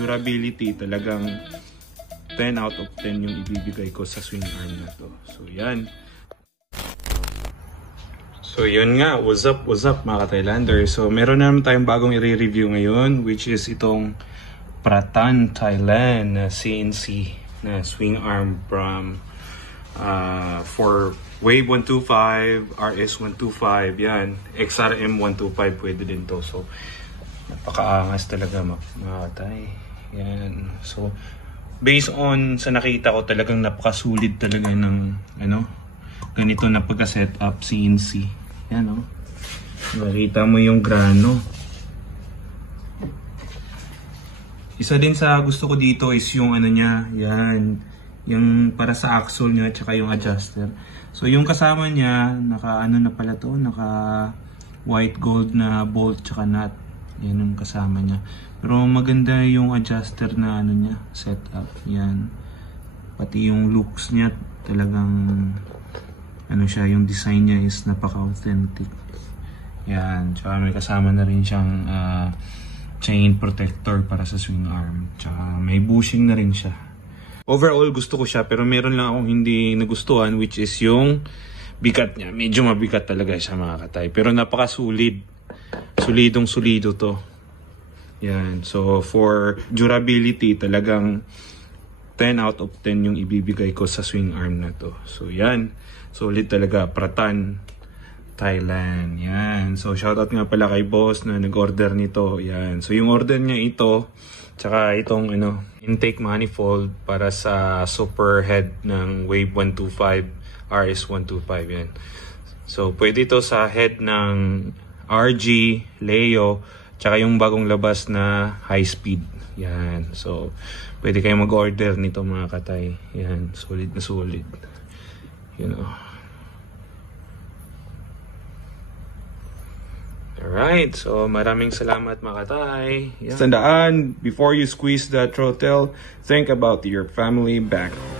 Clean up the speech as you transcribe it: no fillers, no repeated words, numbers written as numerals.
durability, talagang 10 out of 10 yung ibibigay ko sa swing arm na to. So yan. So yun nga, what's up mga ka-Thailander. So meron na naman tayong bagong i-review ngayon, which is itong Pratan Thailand na CNC na swing arm from for Wave 125, RS 125, yan. XRM 125 pwede din to. So napakaangas talaga mga katay. Yan. So based on sa nakita ko, talagang napakasulit talaga ng ganito na pagka-setup CNC. Yan nakita mo yung grano. Isa din sa gusto ko dito is yung niya, yan. Yung para sa axle niya at saka yung adjuster. So yung kasama niya, naka na pala to, naka white gold na bolt tsaka nut. Yan yung kasama niya. Pero maganda yung adjuster na niya, setup. Yan. Pati yung looks niya, talagang siya, yung design niya is napaka-authentic. Yan. Tsaka may kasama na rin siyang chain protector para sa swing arm. Tsaka may bushing na rin siya. Overall, gusto ko siya, pero meron lang akong hindi nagustuhan, which is yung bigat niya. Medyo mabigat talaga siya mga katay. Pero napaka-solid. Solidong-solido to. Yan. So, for durability, talagang 10 out of 10 yung ibibigay ko sa swing arm na to. So, yan. Solid talaga. Pratan Thailand. Yan. So, shoutout nga pala kay boss na nag-order nito. Yan. So, yung order niya ito, tsaka itong intake manifold para sa super head ng Wave 125, RS 125. Yan. So, pwede ito sa head ng RG, Leo, tsaka yung bagong labas na high speed. Yan. So, pwede kayong mag-order nito mga katay. Yan. Solid na solid. Alright, so maraming salamat mga katay. Tandaan, before you squeeze that throttle, think about your family back home.